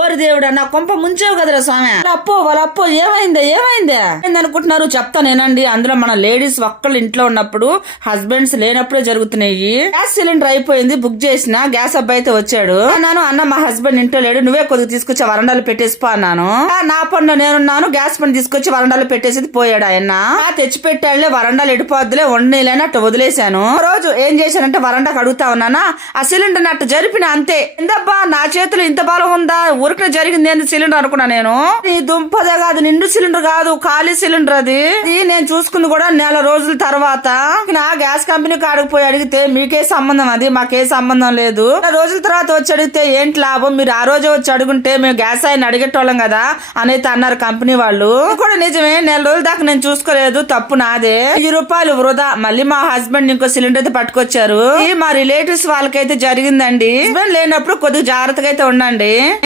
ఓరి దేవుడా, నా కొంప ముంచావు కదరా స్వామి. వాళ్ళ అప్పు ఏమైందే ఏందనుకుంటున్నారు చెప్తానేనండి. అందులో మన లేడీస్ ఒక్కళ్ళు ఇంట్లో ఉన్నప్పుడు హస్బెండ్స్ లేనప్పుడే జరుగుతున్నాయి. గ్యాస్ సిలిండర్ అయిపోయింది, బుక్ చేసిన. గ్యాస్ అబ్బాయి అయితే వచ్చాడు. అన్నాను, అన్న మా హస్బెండ్ ఇంట్లో లేడు, నువ్వే కొద్దిగా తీసుకొచ్చి వరండాలు పెట్టేసిపో అన్నాను. నా పనిలో నేనున్నాను, గ్యాస్ పని తీసుకొచ్చి వరండాలు పెట్టేసి పోయాడు ఆయన. తెచ్చి పెట్టాడులే, వరండాలు ఎడిపోద్దులే, వండలేని అట్టు వదిలేశాను. రోజు ఏం చేశానంటే వరండాకు అడుగుతా ఉన్నానా, ఆ సిలిండర్ అట్టు జరిపిన అంతే. ఎందబ్బా నా చేతిలో ఇంత బలం ఉందా, ఊరికే జరిగింది ఏంది సిలిండర్ అనుకున్నా నేను. ఈ దుంపదే కాదు, నిండు సిలిండర్ కాదు, ఖాళీ సిలిండర్ అది. నేను చూసుకుంది కూడా నెల రోజుల తర్వాత. నా గ్యాస్ కంపెనీ కాడికి పోయి అడిగితే మీకే సంబంధం, అది మాకే సంబంధం లేదు. రోజుల తర్వాత వచ్చి అడిగితే ఏంటి లాభం, మీరు ఆ రోజే వచ్చి అడుగుంటే మేము గ్యాస్ ఆయన అడిగేటోళ్ళం కదా అనేది అన్నారు కంపెనీ వాళ్ళు. కూడా నిజమే, నెల రోజుల దాకా నేను చూసుకోలేదు, తప్పు నాదే. ₹10 వృధా. మళ్ళీ మా హస్బెండ్ ఇంకో సిలిండర్ అయితే పట్టుకొచ్చారు. మా రిలేటివ్స్ వాళ్ళకైతే జరిగిందండి. హస్బెండ్ లేనప్పుడు కొద్దిగా జాగ్రత్తగా అయితే ఉండండి.